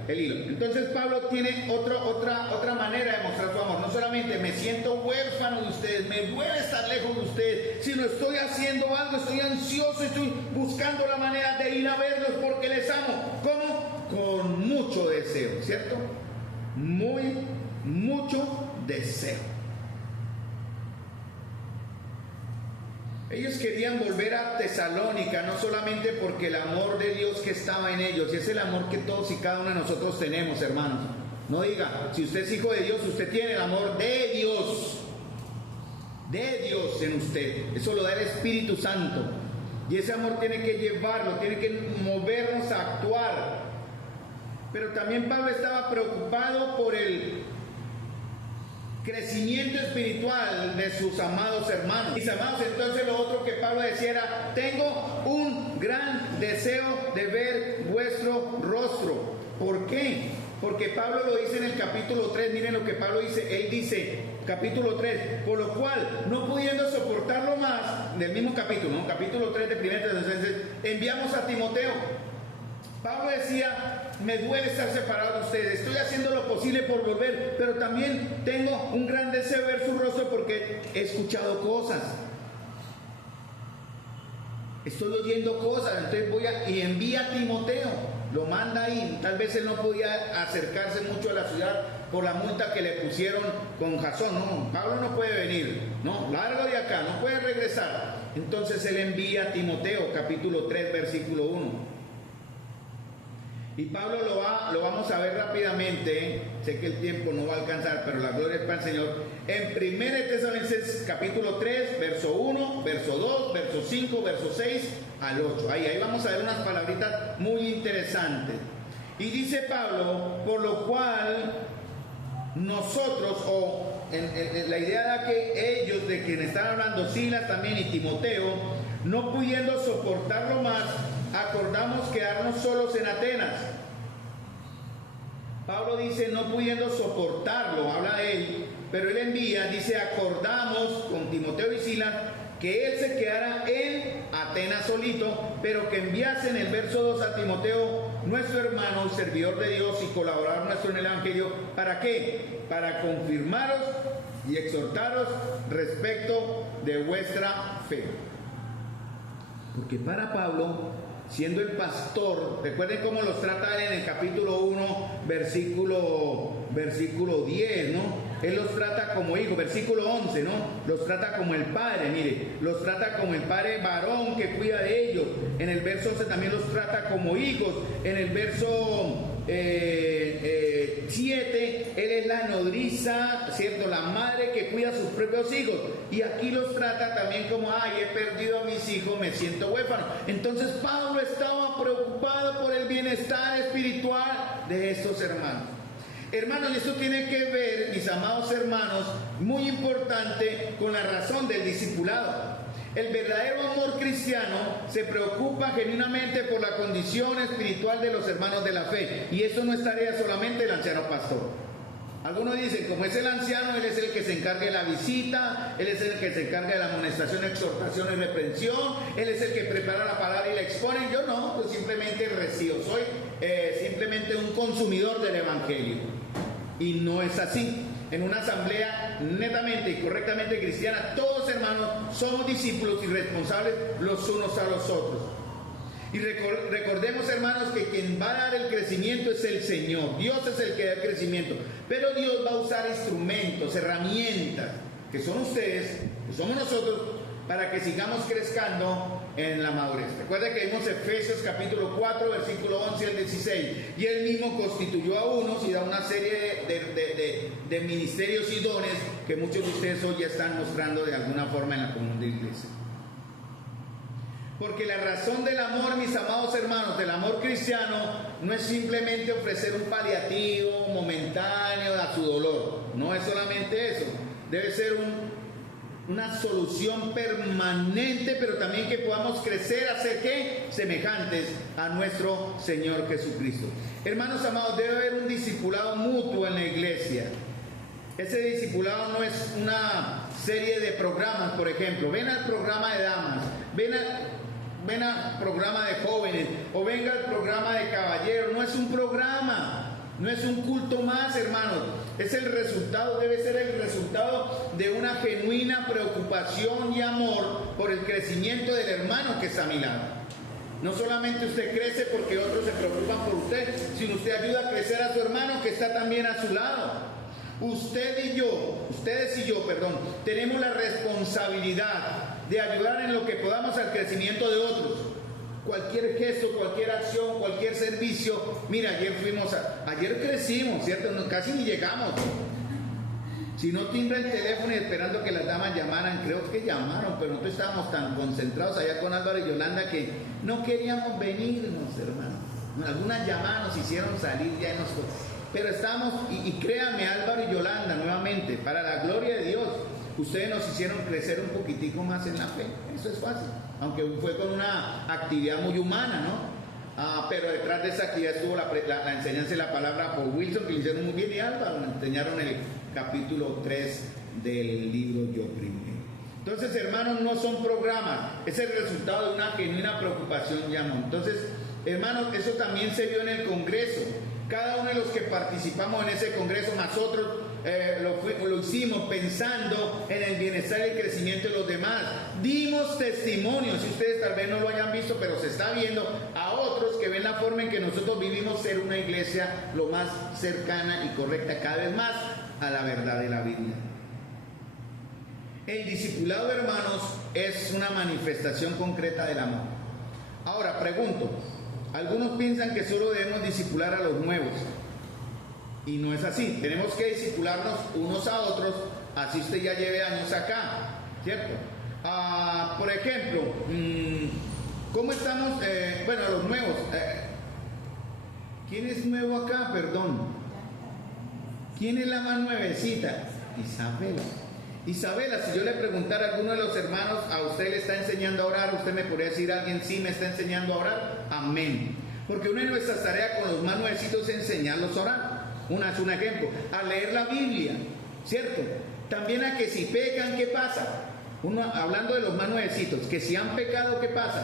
el hilo. Entonces Pablo tiene otra manera de mostrar su amor. No solamente me siento huérfano de ustedes, me duele estar lejos de ustedes, sino estoy haciendo algo, estoy ansioso, estoy buscando la manera de ir a verlos porque les amo. ¿Cómo? Con mucho deseo, ¿cierto? Mucho deseo. Ellos querían volver a Tesalónica, no solamente porque el amor de Dios que estaba en ellos, y es el amor que todos y cada uno de nosotros tenemos, hermanos. No diga, si usted es hijo de Dios, usted tiene el amor de Dios en usted. Eso lo da el Espíritu Santo. Y ese amor tiene que llevarlo, tiene que movernos a actuar. Pero también Pablo estaba preocupado por el crecimiento espiritual de sus amados hermanos. Mis amados, entonces lo otro que Pablo decía era: tengo un gran deseo de ver vuestro rostro. ¿Por qué? Porque Pablo lo dice en el capítulo 3, miren lo que Pablo dice, él dice, capítulo 3, por lo cual, no pudiendo soportarlo más, del mismo capítulo, ¿no? Capítulo 3 de 1 Tesalonicenses, enviamos a Timoteo. Pablo decía, me duele estar separado de ustedes, estoy haciendo lo posible por volver, pero también tengo un gran deseo de ver su rostro porque he escuchado cosas, estoy oyendo cosas, entonces y envía a Timoteo, lo manda ahí. Tal vez él no podía acercarse mucho a la ciudad por la multa que le pusieron con Jasón, no, Pablo no puede venir, no, largo de acá, no puede regresar. Entonces él envía a Timoteo, capítulo 3, versículo 1. Y Pablo lo vamos a ver rápidamente, sé que el tiempo no va a alcanzar, pero la gloria es para el Señor. En 1 Tesalonicenses capítulo 3, verso 1, verso 2, verso 5, verso 6 al 8. Ahí vamos a ver unas palabritas muy interesantes. Y dice Pablo, por lo cual nosotros, la idea era que ellos, de quienes están hablando, Silas también y Timoteo, no pudiendo soportarlo más, acordamos quedarnos solos en Atenas. Pablo dice no pudiendo soportarlo, habla de él, pero él envía, dice acordamos con Timoteo y Silas que él se quedara en Atenas solito, pero que enviase en el verso 2 a Timoteo, nuestro hermano, servidor de Dios y colaborador nuestro en el Evangelio. ¿Para qué? Para confirmaros y exhortaros respecto de vuestra fe. Porque para Pablo, siendo el pastor, recuerden cómo los trata él en el capítulo 1, versículo 10, ¿no? Él los trata como hijos, versículo 11, ¿no? Los trata como el padre, mire, los trata como el padre varón que cuida de ellos. En el verso 11 también los trata como hijos. En el verso 7, él es la nodriza, ¿cierto? La madre que cuida a sus propios hijos. Y aquí los trata también como, ay, he perdido a mis hijos, me siento huérfano. Entonces Pablo estaba preocupado por el bienestar espiritual de estos hermanos. Hermanos, esto tiene que ver, mis amados hermanos, muy importante con la razón del discipulado. El verdadero amor cristiano se preocupa genuinamente por la condición espiritual de los hermanos de la fe. Y eso no es tarea solamente del anciano pastor. Algunos dicen, como es el anciano, él es el que se encarga de la visita, él es el que se encarga de la amonestación, exhortación y reprensión, él es el que prepara la palabra y la expone. Yo no, yo simplemente recibo, soy simplemente un consumidor del evangelio. Y no es así. En una asamblea netamente y correctamente cristiana, todos hermanos somos discípulos y responsables los unos a los otros. Y recordemos, hermanos, que quien va a dar el crecimiento es el Señor. Dios es el que da el crecimiento. Pero Dios va a usar instrumentos, herramientas, que son ustedes, que somos nosotros, para que sigamos creciendo en la madurez. Recuerda que vimos Efesios capítulo 4, versículo 11 al 16. Y él mismo constituyó a unos y da una serie de ministerios y dones que muchos de ustedes hoy ya están mostrando de alguna forma en la comunidad de iglesia. Porque la razón del amor, mis amados hermanos, del amor cristiano, no es simplemente ofrecer un paliativo momentáneo a su dolor. No es solamente eso. Debe ser una solución permanente, pero también que podamos crecer a ser ¿qué? Semejantes a nuestro Señor Jesucristo. Hermanos amados, debe haber un discipulado mutuo en la iglesia. Ese discipulado no es una serie de programas, por ejemplo. Ven al programa de damas, ven al programa de jóvenes, o venga al programa de caballeros. No es un programa, no es un culto más, hermanos. Es el resultado, debe ser el resultado de una genuina preocupación y amor por el crecimiento del hermano que está a mi lado. No solamente usted crece porque otros se preocupan por usted, sino usted ayuda a crecer a su hermano que está también a su lado. Ustedes y yo, tenemos la responsabilidad de ayudar en lo que podamos al crecimiento de otros. Cualquier gesto, cualquier acción, cualquier servicio. Mira, ayer crecimos, ¿cierto? Casi ni llegamos. Si no timbra el teléfono y esperando que las damas llamaran, creo que llamaron, pero nosotros estábamos tan concentrados allá con Álvaro y Yolanda que no queríamos venirnos, hermano. Algunas llamadas nos hicieron salir ya y pero estamos, y créanme, Álvaro y Yolanda, nuevamente, para la gloria de Dios, ustedes nos hicieron crecer un poquitico más en la fe. Eso es fácil, aunque fue con una actividad muy humana, ¿no? Pero detrás de esa actividad estuvo la enseñanza de la palabra por Wilson, que le hicieron muy bien, y Álvaro, me enseñaron el capítulo 3 del libro Yo Primero. Entonces, hermanos, no son programas, es el resultado de una genuina preocupación y amor. Entonces, hermanos, eso también se vio en el Congreso. Cada uno de los que participamos en ese Congreso, nosotros lo hicimos pensando en el bienestar y el crecimiento de los demás. Dimos testimonio, si ustedes tal vez no lo hayan visto, pero se está viendo a otros que ven la forma en que nosotros vivimos ser una iglesia lo más cercana y correcta cada vez más a la verdad de la Biblia. El discipulado, hermanos, es una manifestación concreta del amor. Ahora, pregunto, algunos piensan que solo debemos discipular a los nuevos. Y no es así. Tenemos que discipularnos unos a otros, así usted ya lleve años acá, ¿cierto? Por ejemplo, ¿cómo estamos? A los nuevos. ¿Quién es nuevo acá? Perdón. ¿Quién es la más nuevecita? Isabel. Isabela, si yo le preguntara a alguno de los hermanos, ¿a usted le está enseñando a orar? Usted me podría decir a alguien, sí, me está enseñando a orar. Amén. Porque una de nuestras tareas con los más nuevecitos es enseñarlos a orar. Es un ejemplo. A leer la Biblia, ¿cierto? También a que si pecan, ¿qué pasa? Hablando de los más nuevecitos, que si han pecado, ¿qué pasa?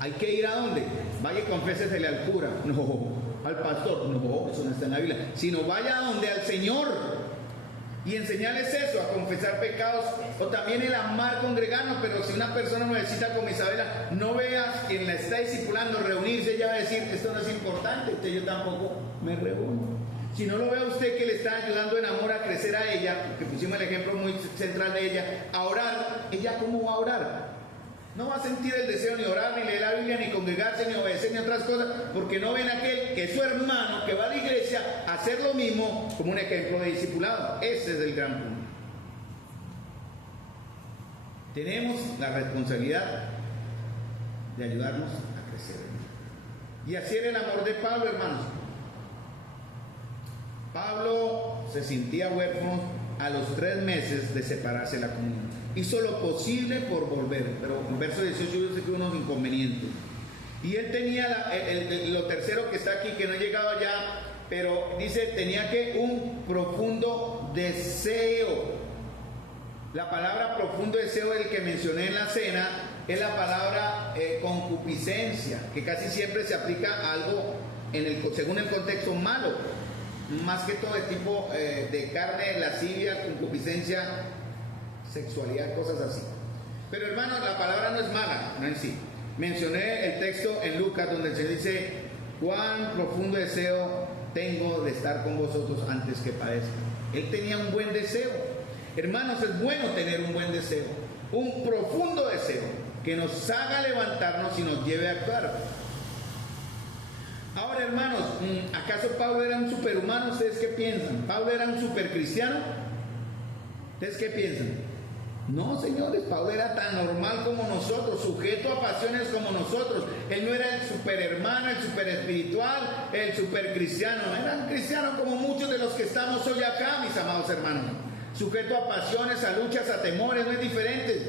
Hay que ir a dónde. Vaya y confésesele al cura. No, al pastor. No, eso no está en la Biblia. Sino vaya a donde, al Señor. Y enseñarles eso, a confesar pecados, o también el amar congregarnos. Pero si una persona nuevecita como Isabela, no veas quien la está discipulando reunirse, ella va a decir, esto no es importante, yo tampoco me reúno. Si no lo ve a usted que le está ayudando en amor a crecer a ella, porque pusimos el ejemplo muy central de ella, a orar, ¿ella cómo va a orar? No va a sentir el deseo ni orar, ni leer la Biblia, ni congregarse, ni obedecer, ni otras cosas, porque no ven a aquel que es su hermano, que va a la iglesia a hacer lo mismo como un ejemplo de discipulado. Ese es el gran punto. Tenemos la responsabilidad de ayudarnos a crecer. Y así era el amor de Pablo, hermanos. Pablo se sentía huérfano a los 3 meses de separarse de la comunión. Hizo lo posible por volver, pero en verso 18 yo sé que unos inconvenientes. Y él tenía lo tercero que está aquí, que no he llegado allá, pero dice, tenía que un profundo deseo. La palabra profundo deseo, el que mencioné en la cena, es la palabra concupiscencia, que casi siempre se aplica a algo según el contexto malo, más que todo de tipo de carne, lascivia, concupiscencia, sexualidad, cosas así. Pero hermanos, la palabra no es mala, no en sí. Mencioné el texto en Lucas donde se dice, cuán profundo deseo tengo de estar con vosotros antes que padezca. Él tenía un buen deseo. Hermanos, es bueno tener un buen deseo, un profundo deseo que nos haga levantarnos y nos lleve a actuar. Ahora, hermanos, ¿acaso Pablo era un superhumano? ¿Ustedes qué piensan? ¿Pablo era un supercristiano? ¿Ustedes qué piensan? No, señores, Pablo era tan normal como nosotros, sujeto a pasiones como nosotros. Él no era el superhermano, el superespiritual, el supercristiano. Era un cristiano como muchos de los que estamos hoy acá, mis amados hermanos. Sujeto a pasiones, a luchas, a temores, no es diferente.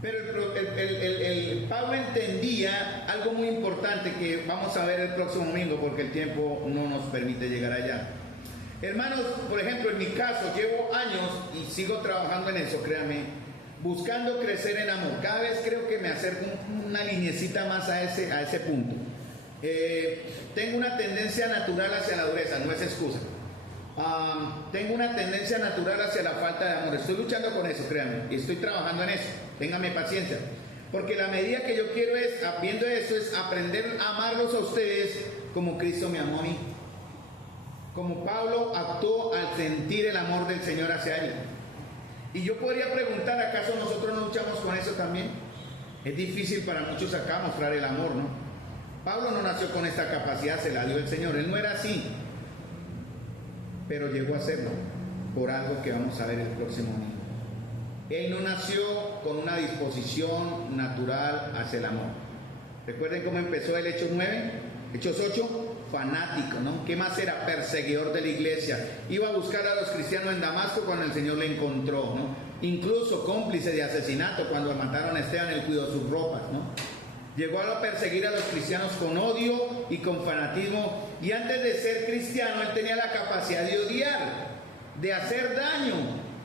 Pero el Pablo entendía algo muy importante que vamos a ver el próximo domingo porque el tiempo no nos permite llegar allá. Hermanos, por ejemplo, en mi caso, llevo años y sigo trabajando en eso, créanme, buscando crecer en amor. Cada vez creo que me acerco una lineecita más a ese punto. Tengo una tendencia natural hacia la dureza, no es excusa. Tengo una tendencia natural hacia la falta de amor. Estoy luchando con eso, créanme, y estoy trabajando en eso. Ténganme paciencia. Porque la medida que yo quiero viendo eso, es aprender a amarlos a ustedes como Cristo me amó a mí. Como Pablo actuó al sentir el amor del Señor hacia él. Y yo podría preguntar, ¿acaso nosotros no luchamos con eso también? Es difícil para muchos acá mostrar el amor, ¿no? Pablo no nació con esta capacidad, se la dio el Señor. Él no era así, pero llegó a serlo por algo que vamos a ver el próximo domingo. Él no nació con una disposición natural hacia el amor. Recuerden cómo empezó el Hechos 9, Hechos 8, fanático, ¿no? ¿Qué más era? Perseguidor de la iglesia. Iba a buscar a los cristianos en Damasco cuando el Señor le encontró, ¿no? Incluso cómplice de asesinato cuando mataron a Esteban, él cuidó sus ropas, ¿no? Llegó a perseguir a los cristianos con odio y con fanatismo, y antes de ser cristiano él tenía la capacidad de odiar, de hacer daño,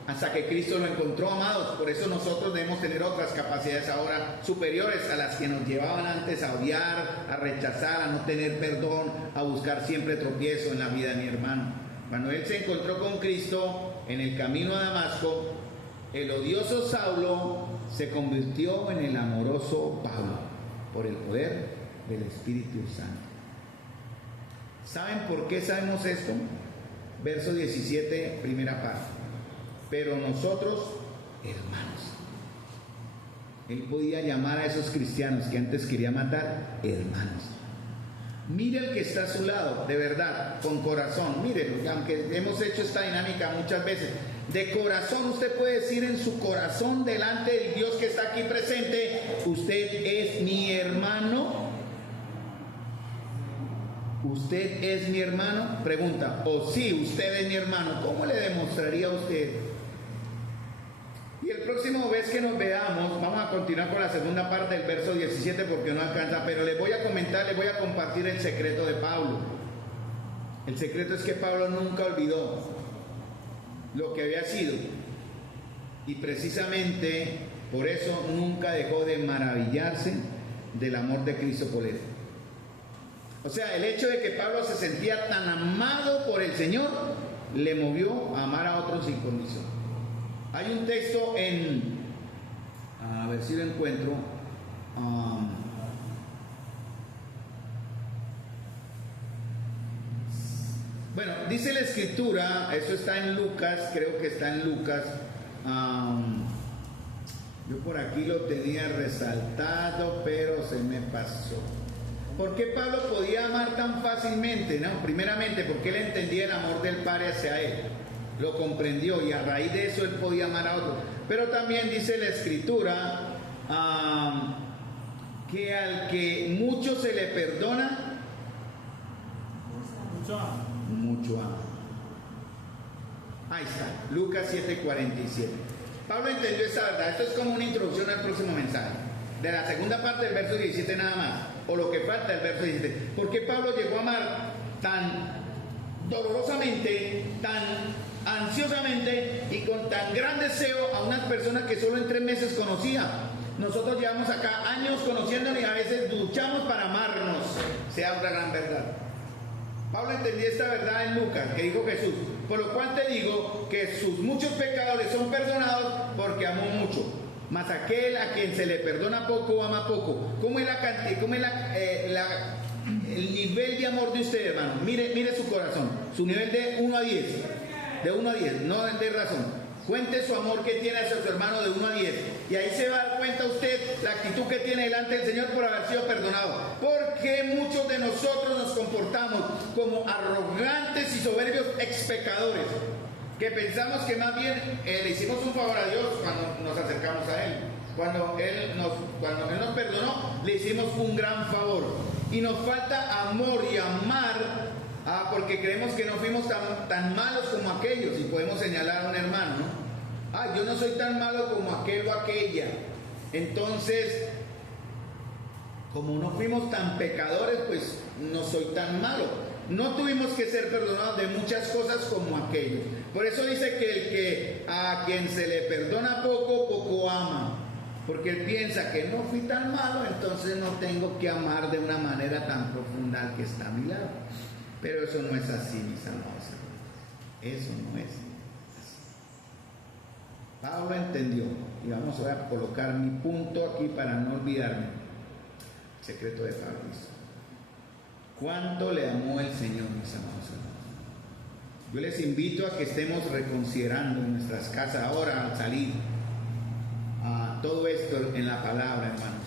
hasta que Cristo lo encontró, amados. Por eso nosotros debemos tener otras capacidades ahora superiores a las que nos llevaban antes a odiar, a rechazar, a no tener perdón, a buscar siempre tropiezo en la vida de mi hermano. Cuando él se encontró con Cristo en el camino a Damasco, el odioso Saulo se convirtió en el amoroso Pablo por el poder del Espíritu Santo. ¿Saben por qué sabemos esto? Verso 17, primera parte. Pero nosotros, hermanos. Él podía llamar a esos cristianos que antes quería matar, hermanos. Mire el que está a su lado, de verdad, con corazón. Mire, aunque hemos hecho esta dinámica muchas veces, de corazón usted puede decir en su corazón delante del Dios que está aquí presente, usted es mi hermano. ¿usted es mi hermano? Pregunta. O sí, usted es mi hermano. ¿Cómo le demostraría a usted? Y el próximo vez que nos veamos, vamos a continuar con la segunda parte del verso 17 porque no alcanza, pero les voy a comentar, les voy a compartir el secreto de Pablo. El secreto es que Pablo nunca olvidó lo que había sido. Y precisamente por eso nunca dejó de maravillarse del amor de Cristo por él. O sea, el hecho de que Pablo se sentía tan amado por el Señor le movió a amar a otros sin condición. Hay un texto a ver si lo encuentro. Bueno, dice la escritura, eso está en Lucas, creo que está en Lucas. Yo por aquí lo tenía resaltado, pero se me pasó. ¿Por qué Pablo podía amar tan fácilmente? No, primeramente porque él entendía el amor del Padre hacia él, lo comprendió y a raíz de eso él podía amar a otros. Pero también dice la escritura que al que mucho se le perdona, mucho ama. Ahí está, Lucas 7:47. Pablo entendió esa verdad. Esto es como una introducción al próximo mensaje, de la segunda parte del verso 17 nada más, o lo que falta del verso 17. ¿Por qué Pablo llegó a amar tan dolorosamente, tan ansiosamente y con tan gran deseo a unas personas que solo en 3 meses conocía? Nosotros llevamos acá años conociéndonos y a veces luchamos para amarnos. Sea otra gran verdad. Pablo entendía esta verdad en Lucas, que dijo Jesús: por lo cual te digo que sus muchos pecados le son perdonados porque amó mucho. Mas aquel a quien se le perdona poco, ama poco. ¿Cómo es la cantidad? ¿Cómo es el nivel de amor de usted, hermano? Mire su corazón, su nivel de 1 a 10. De 1 a 10, no de razón. Cuente su amor que tiene hacia su hermano de 1 a 10. Y ahí se va a dar cuenta usted la actitud que tiene delante del Señor por haber sido perdonado. Porque muchos de nosotros nos comportamos como arrogantes y soberbios expecadores, que pensamos que más bien le hicimos un favor a Dios cuando nos acercamos a Él. Cuando Él nos perdonó, le hicimos un gran favor. Y nos falta amor y amar, porque creemos que no fuimos tan malos como aquellos. Y podemos señalar a un hermano, ¿no? Yo no soy tan malo como aquel o aquella. Entonces, como no fuimos tan pecadores, pues no soy tan malo. No tuvimos que ser perdonados de muchas cosas como aquellos. Por eso dice que el que a quien se le perdona poco, poco ama. Porque él piensa que no fui tan malo, entonces no tengo que amar de una manera tan profunda al que está a mi lado. Pero eso no es así, mis amados. Eso no es así. Pablo entendió, y vamos a colocar mi punto aquí para no olvidarme. El secreto de Pablo. ¿Cuánto le amó el Señor, mis amados hermanos? Yo les invito a que estemos reconsiderando en nuestras casas ahora al salir todo esto en la palabra, hermanos.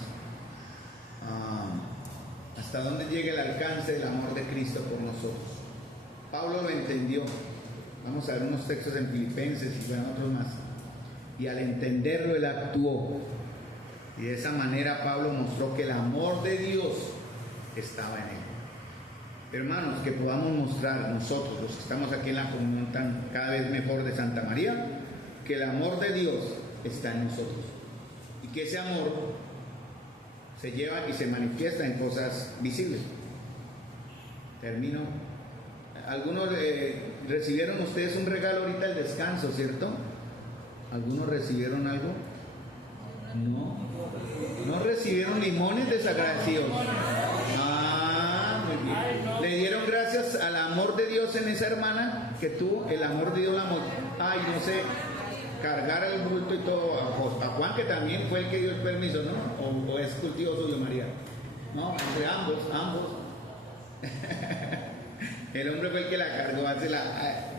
Hasta dónde llega el alcance del amor de Cristo por nosotros. Pablo lo entendió. Vamos a ver unos textos en Filipenses y bueno, otros más. Y al entenderlo, él actuó. Y de esa manera Pablo mostró que el amor de Dios estaba en él. Hermanos, que podamos mostrar nosotros, los que estamos aquí en la comunión cada vez mejor de Santa María, que el amor de Dios está en nosotros. Y que ese amor se lleva y se manifiesta en cosas visibles. Termino. Algunos recibieron ustedes un regalo ahorita al descanso, ¿cierto? ¿Algunos recibieron algo? No. ¿No recibieron limones desagradecidos? Muy bien. ¿Le dieron gracias al amor de Dios en esa hermana que tuvo? El amor de Dios la motivó. No sé, cargar el bulto y todo. A Juan, que también fue el que dio el permiso, ¿no? ¿O es cultivo suyo, María? No, entre ambos. El hombre fue el que la cargó.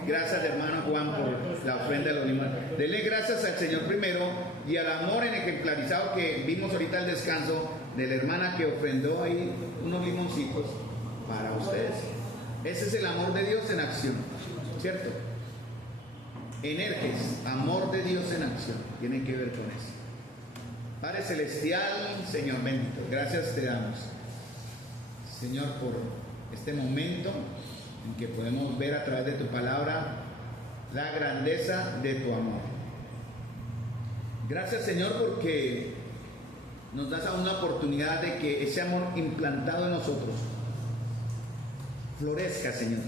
Gracias, hermano Juan, por la ofrenda de los limones. Denle gracias al Señor primero y al amor en ejemplarizado que vimos ahorita al descanso de la hermana que ofrendó ahí unos limoncitos para ustedes. Ese es el amor de Dios en acción, ¿cierto? Energes, amor de Dios en acción, tiene que ver con eso. Padre Celestial, Señor bendito, gracias te damos, Señor, por este momento en que podemos ver a través de tu palabra la grandeza de tu amor. Gracias, Señor, porque nos das aún una oportunidad de que ese amor implantado en nosotros florezca, Señor.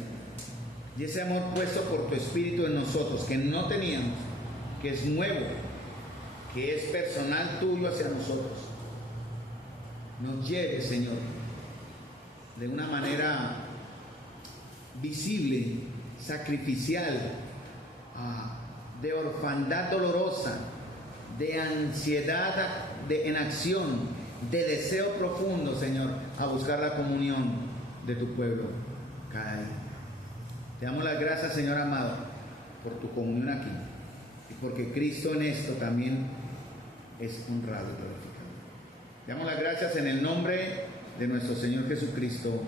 Y ese amor puesto por tu Espíritu en nosotros, que no teníamos, que es nuevo, que es personal tuyo hacia nosotros, nos lleve, Señor, de una manera visible, sacrificial, de orfandad dolorosa, de ansiedad en acción, de deseo profundo, Señor, a buscar la comunión de tu pueblo cada día. Te damos las gracias, Señor amado, por tu comunión aquí, y porque Cristo en esto también es honrado y glorificado. Te damos las gracias en el nombre de nuestro Señor Jesucristo.